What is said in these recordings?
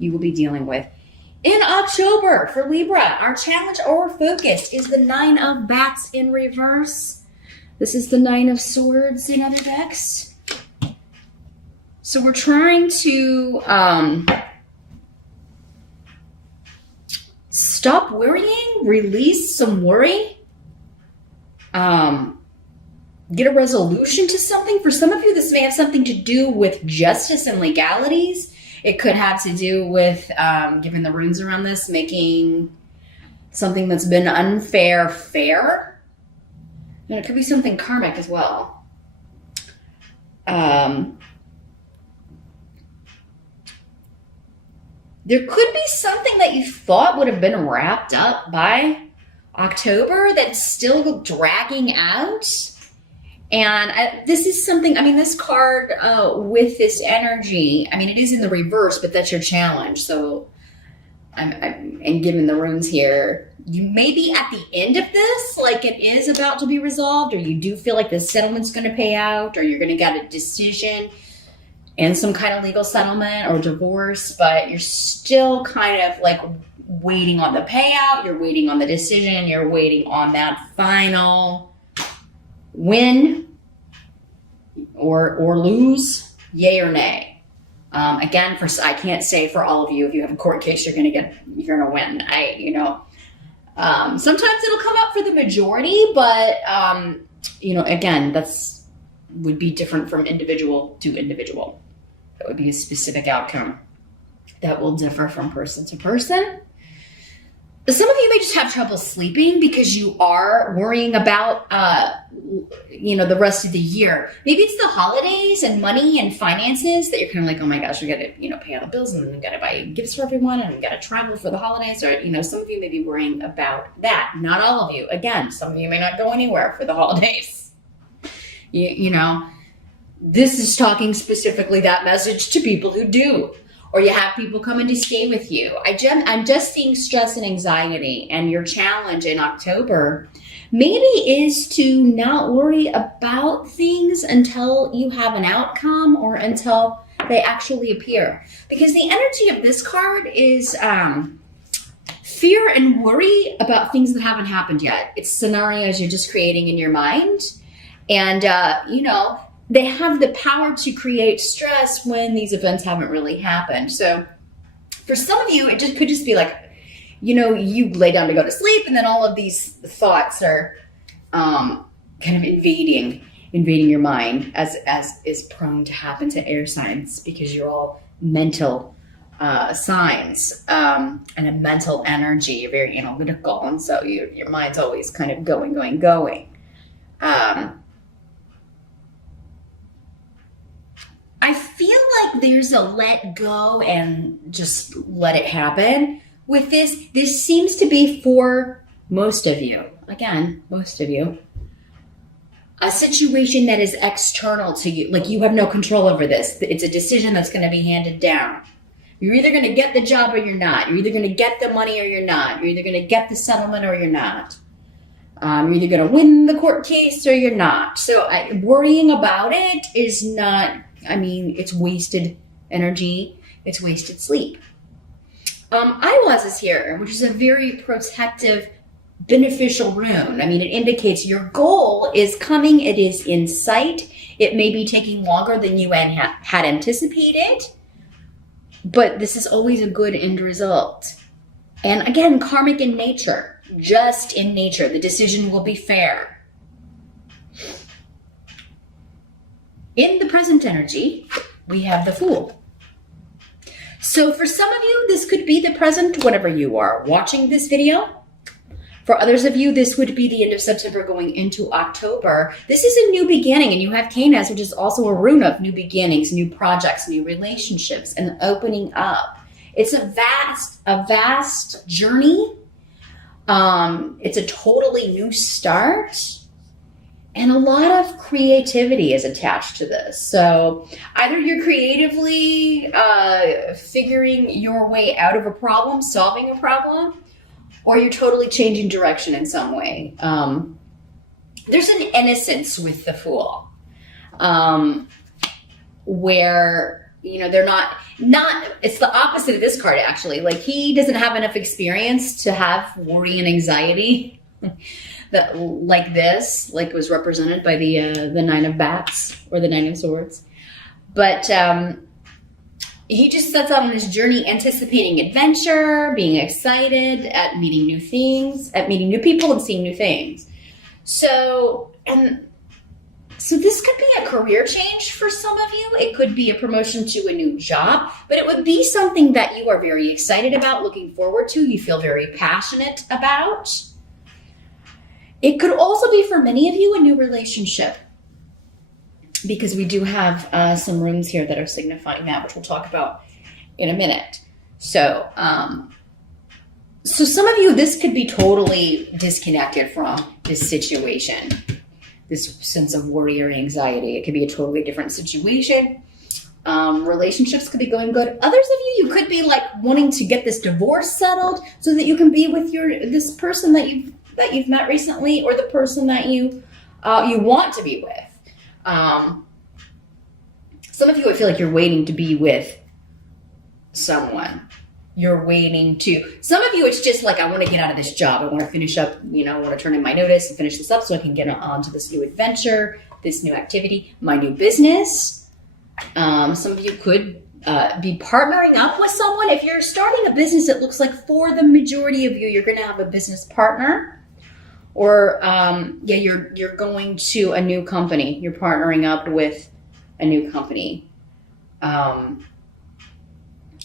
you will be dealing with. In October for Libra, our challenge or focus is the 9 of Bats in reverse. This is the 9 of Swords in other decks. So we're trying to stop worrying, release some worry, get a resolution to something. For some of you, this may have something to do with justice and legalities. It could have to do with, given the runes around this, making something that's been unfair fair. And it could be something karmic as well. There could be something that you thought would have been wrapped up by October that's still dragging out. And this is something, I mean, this card with this energy, I mean, it is in the reverse, but that's your challenge. So, and given the runes here, you may be at the end of this, like it is about to be resolved, or you do feel like the settlement's going to pay out, or you're going to get a decision and some kind of legal settlement or divorce, but you're still kind of like waiting on the payout, you're waiting on the decision, you're waiting on that final win or lose, yay or nay. Again, I can't say for all of you, if you have a court case, you're gonna win. Sometimes it'll come up for the majority, but again, would be different from individual to individual. That would be a specific outcome that will differ from person to person. Some of you may just have trouble sleeping because you are worrying about, the rest of the year. Maybe it's the holidays and money and finances that you're kind of like, oh my gosh, we got to, pay all the bills and we got to buy gifts for everyone and we got to travel for the holidays. Or, some of you may be worrying about that. Not all of you. Again, some of you may not go anywhere for the holidays. This is talking specifically that message to people who do. Or you have people coming to stay with you. I'm just seeing stress and anxiety, and your challenge in October maybe is to not worry about things until you have an outcome or until they actually appear. Because the energy of this card is fear and worry about things that haven't happened yet. It's scenarios you're just creating in your mind. And, they have the power to create stress when these events haven't really happened. So for some of you, it could just be like, you lay down to go to sleep and then all of these thoughts are kind of invading your mind, as is prone to happen to air signs because you're all mental signs and a mental energy. You're very analytical. And so your mind's always kind of going. I feel like there's a let go and just let it happen with this. This seems to be for most of you. Again, most of you. A situation that is external to you. Like you have no control over this. It's a decision that's going to be handed down. You're either going to get the job or you're not. You're either going to get the money or you're not. You're either going to get the settlement or you're not. You're either going to win the court case or you're not. So worrying about it is not... it's wasted energy. It's wasted sleep. Eyewaz is here, which is a very protective, beneficial rune. It indicates your goal is coming. It is in sight. It may be taking longer than you had anticipated, but this is always a good end result. And again, karmic in nature, just in nature. The decision will be fair. In the present energy, we have the Fool. So for some of you, this could be the present whenever you are watching this video. For others of you, this would be the end of September going into October. This is a new beginning, and you have Canas, which is also a rune of new beginnings, new projects, new relationships, and opening up. It's a vast journey. It's a totally new start. And a lot of creativity is attached to this. So either you're creatively figuring your way out of a problem, solving a problem, or you're totally changing direction in some way. There's an innocence with the Fool, where they're not, it's the opposite of this card, actually. Like, he doesn't have enough experience to have worry and anxiety that like this, like was represented by the Nine of Bats or the Nine of Swords. But he just sets out on this journey anticipating adventure, being excited at meeting new things, at meeting new people and seeing new things. So this could be a career change for some of you. It could be a promotion to a new job, but it would be something that you are very excited about, looking forward to, you feel very passionate about. It could also be for many of you a new relationship, because we do have some runes here that are signifying that, which we'll talk about in a minute. So, so some of you, this could be totally disconnected from this situation, this sense of worry or anxiety. It could be a totally different situation. Relationships could be going good. Others of you could be like wanting to get this divorce settled so that you can be with this person that you've met recently, or the person that you want to be with. Some of you, I feel like you're waiting to be with someone. You're waiting to, some of you, it's just like, I want to get out of this job. I want to finish up, I want to turn in my notice and finish this up so I can get on to this new adventure, this new activity, my new business. Some of you could be partnering up with someone. If you're starting a business, it looks like for the majority of you, you're going to have a business partner. Or, you're going to a new company. You're partnering up with a new company.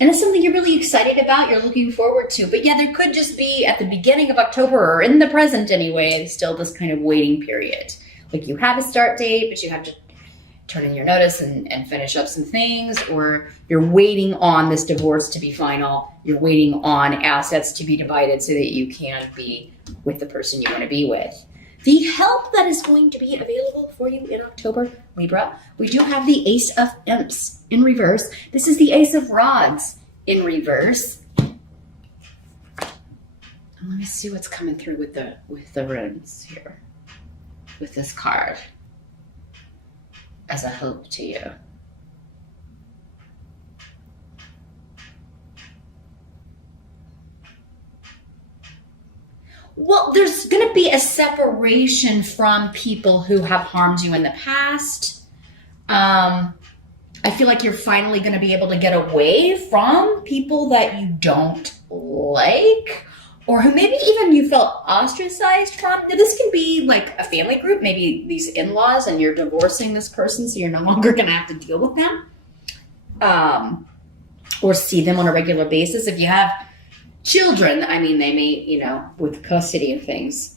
And it's something you're really excited about, you're looking forward to. But yeah, there could just be at the beginning of October, or in the present anyway, still this kind of waiting period. Like, you have a start date, but you have to turn in your notice and finish up some things, or you're waiting on this divorce to be final. You're waiting on assets to be divided so that you can be with the person you want to be with. The help that is going to be available for you in October, Libra, we do have the Ace of Imps in reverse. This is the Ace of Rods in reverse. And let me see what's coming through with the runes here, with this card as a hope to you. Well, there's going to be a separation from people who have harmed you in the past. I feel like you're finally going to be able to get away from people that you don't like, or who maybe even you felt ostracized from. Now, this can be like a family group, maybe these in-laws, and you're divorcing this person, so you're no longer going to have to deal with them, or see them on a regular basis. If you have children, I mean, they may, with custody of things,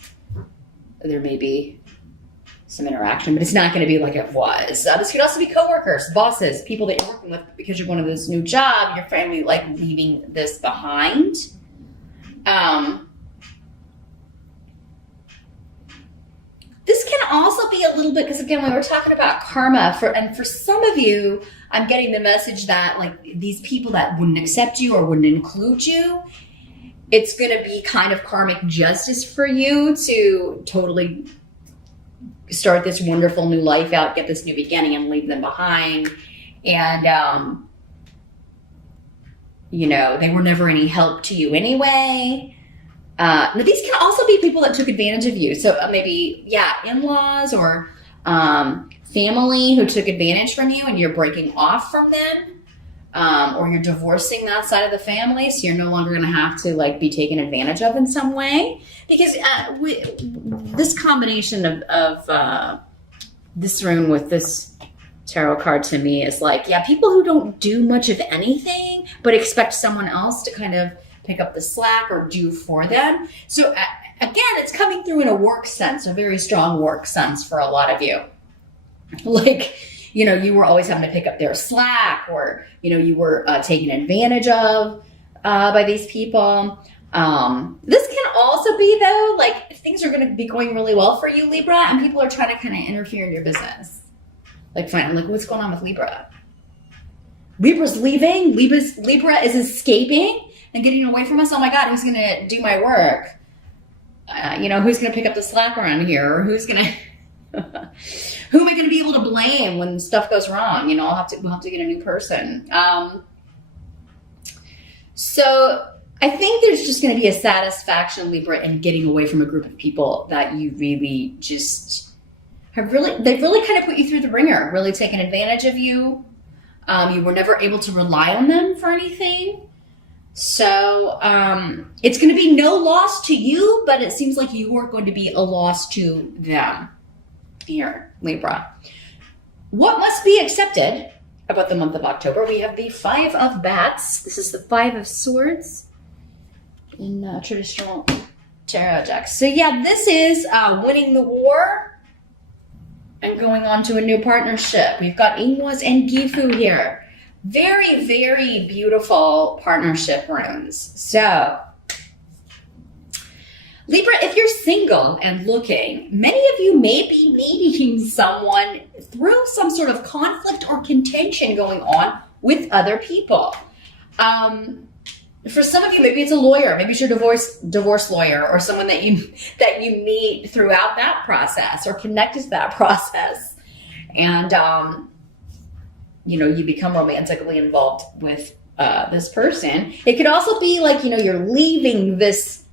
there may be some interaction, but it's not going to be like it was. This could also be coworkers, bosses, people that you're working with because you're going to this new job. Your family like leaving this behind. This can also be a little bit, because again, when we're talking about karma, for some of you, I'm getting the message that like these people that wouldn't accept you or wouldn't include you, it's going to be kind of karmic justice for you to totally start this wonderful new life out, get this new beginning, and leave them behind. And, they were never any help to you anyway. Now, these can also be people that took advantage of you. So maybe, in-laws or family who took advantage from you and you're breaking off from them. Or you're divorcing that side of the family, so you're no longer going to have to like be taken advantage of in some way. Because this combination of this rune with this tarot card to me is like, people who don't do much of anything, but expect someone else to kind of pick up the slack or do for them. So again, it's coming through in a work sense, a very strong work sense for a lot of you. Like, you were always having to pick up their slack, or, you were taken advantage of by these people. This can also be, though, like if things are going to be going really well for you, Libra, and people are trying to kind of interfere in your business. Like, fine, like what's going on with Libra? Libra's leaving. Libra is escaping and getting away from us. Oh my God, who's going to do my work? Who's going to pick up the slack around here? Or who's going to... Who am I going to be able to blame when stuff goes wrong? You know, we'll have to get a new person. So I think there's just going to be a satisfaction, Libra, in getting away from a group of people that you really just they've really kind of put you through the ringer, really taken advantage of you. You were never able to rely on them for anything. So it's going to be no loss to you, but it seems like you are going to be a loss to them. Here, Libra. What must be accepted about the month of October? We have the Five of Bats. This is the Five of Swords in traditional tarot decks. So yeah, this is winning the war and going on to a new partnership. We've got Ingwas and Gifu here. Very, very beautiful partnership runes. So, Libra, if you're single and looking, many of you may be meeting someone through some sort of conflict or contention going on with other people. For some of you, maybe it's a lawyer, maybe it's your divorce lawyer, or someone that you meet throughout that process or connected to that process, and you know, you become romantically involved with this person. It could also be like, you know, you're leaving this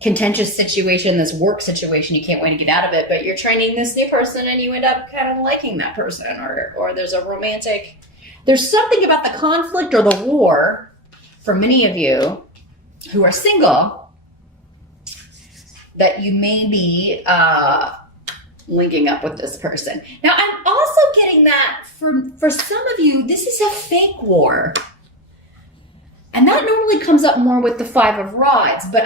contentious situation, this work situation, you can't wait to get out of it, but you're training this new person and you end up kind of liking that person, or there's something about the conflict or the war for many of you who are single that you may be linking up with this person. Now, I'm also getting that for some of you, this is a fake war. And that normally comes up more with the Five of Rods, but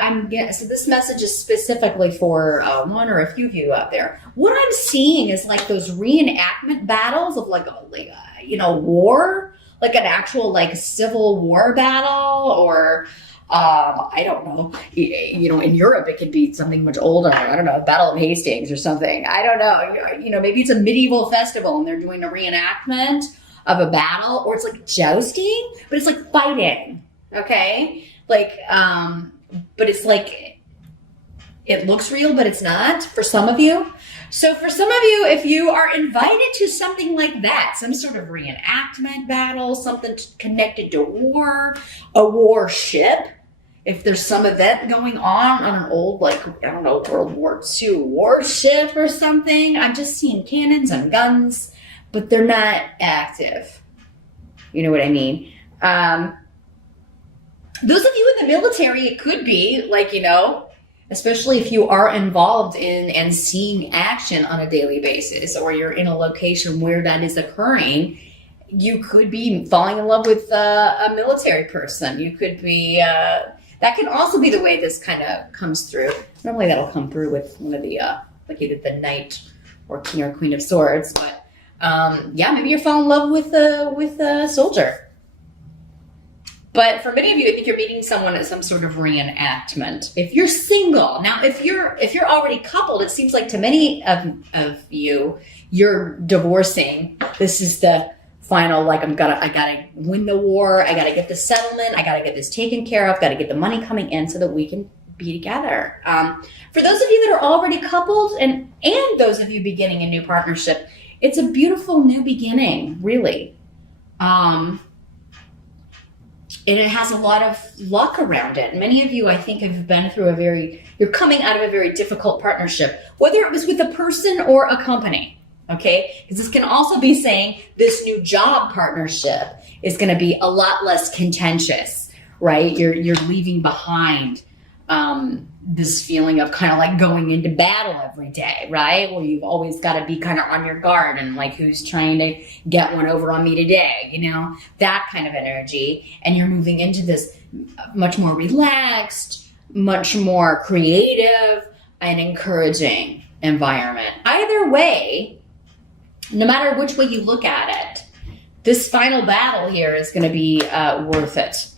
so this message is specifically for one or a few of you out there. What I'm seeing is like those reenactment battles of like a war, like an actual like civil war battle, or I don't know, you know, in Europe it could be something much older. I don't know, Battle of Hastings or something. I don't know, you know, maybe it's a medieval festival and they're doing a reenactment of a battle, or it's like jousting, but it's like fighting. Okay, like, but it's like, it looks real, but it's not for some of you. So for some of you, if you are invited to something like that, some sort of reenactment battle, something connected to war, a warship, if there's some event going on an old, like, I don't know, World War II warship or something, I'm just seeing cannons and guns, but they're not active. You know what I mean? Those of you in the military, it could be like, you know, especially if you are involved in and seeing action on a daily basis, or you're in a location where that is occurring, you could be falling in love with a military person. You could be, that can also be the way this kind of comes through. Normally that'll come through with one of the, like either the Knight or King or Queen of Swords, but yeah, maybe you're falling in love with a soldier. But for many of you, I think you're meeting someone at some sort of reenactment. If you're single, now if you're already coupled, it seems like to many of you, you're divorcing. This is the final, like, I gotta win the war. I gotta get the settlement. I gotta get this taken care of. Gotta get the money coming in so that we can be together. For those of you that are already coupled, and those of you beginning a new partnership, it's a beautiful new beginning, really. And it has a lot of luck around it. Many of you, I think, have been through you're coming out of a very difficult partnership, whether it was with a person or a company, okay? Because this can also be saying this new job partnership is going to be a lot less contentious, right? You're leaving behind this feeling of kind of like going into battle every day, right? Where you've always got to be kind of on your guard and like, who's trying to get one over on me today, you know, that kind of energy. And you're moving into this much more relaxed, much more creative and encouraging environment. Either way, no matter which way you look at it, this final battle here is going to be worth it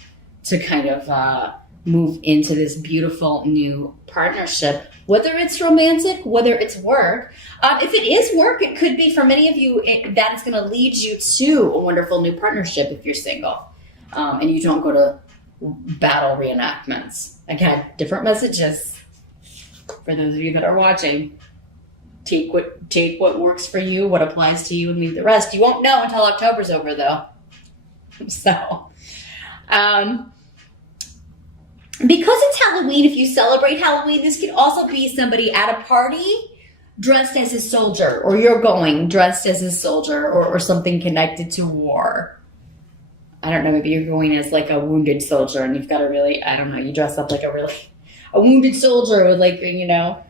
to kind of move into this beautiful new partnership, whether it's romantic, whether it's work. If it is work, it could be for many of you, that is going to lead you to a wonderful new partnership if you're single and you don't go to battle reenactments. Again, different messages for those of you that are watching. take what works for you, what applies to you, and leave the rest. You won't know until October's over, though. So, because it's Halloween, if you celebrate Halloween, this could also be somebody at a party dressed as a soldier, or you're going dressed as a soldier, or something connected to war. I don't know, maybe you're going as like a wounded soldier, and you've got a really, I don't know, you dress up like a wounded soldier with like, you know,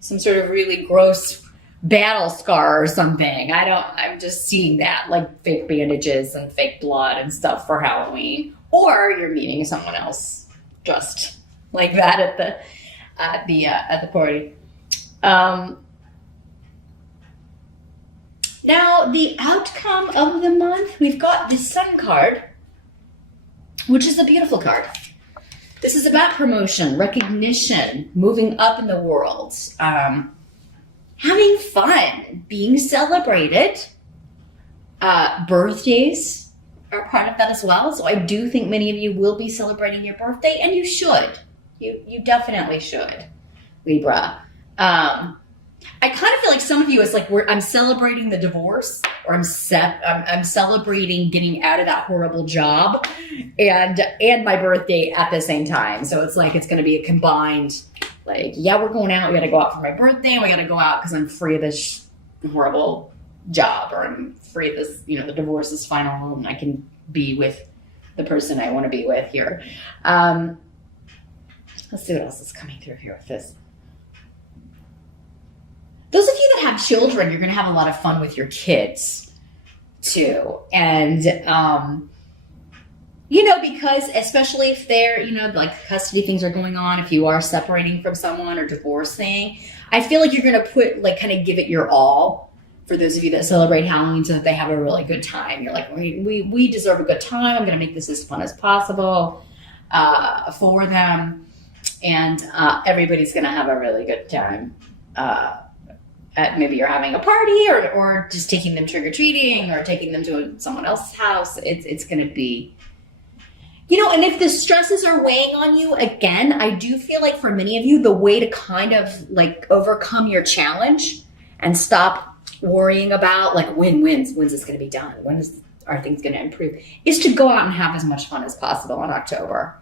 some sort of really gross battle scar or something. I'm just seeing that, like fake bandages and fake blood and stuff for Halloween. Or you're meeting someone else dressed like that at the party. Now, the outcome of the month, we've got the Sun card, which is a beautiful card. This is about promotion, recognition, moving up in the world, having fun, being celebrated. Birthdays are part of that as well. So I do think many of you will be celebrating your birthday, and you should. You definitely should, Libra. I kind of feel like some of you is like I'm celebrating the divorce, or I'm celebrating getting out of that horrible job, and my birthday at the same time. So it's like it's going to be a combined, like, yeah, we're going out. We got to go out for my birthday, and we got to go out because I'm free of this horrible job, or I'm free of this, you know, the divorce is final, and I can be with the person I want to be with here. Let's see what else is coming through here with this. Those of you that have children, you're going to have a lot of fun with your kids too. And, you know, because especially if they're, you know, like custody things are going on, if you are separating from someone or divorcing, I feel like you're going to put, like, kind of give it your all for those of you that celebrate Halloween so that they have a really good time. You're like, we deserve a good time. I'm going to make this as fun as possible for them. And everybody's going to have a really good time. Maybe you're having a party, or just taking them trick-or-treating, or taking them to someone else's house. It's going to be, you know, and if the stresses are weighing on you, again, I do feel like for many of you, the way to kind of like overcome your challenge and stop worrying about like when's this going to be done? Are things going to improve? Is to go out and have as much fun as possible in October.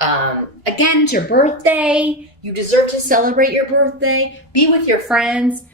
Again, it's your birthday. You deserve to celebrate your birthday. Be with your friends.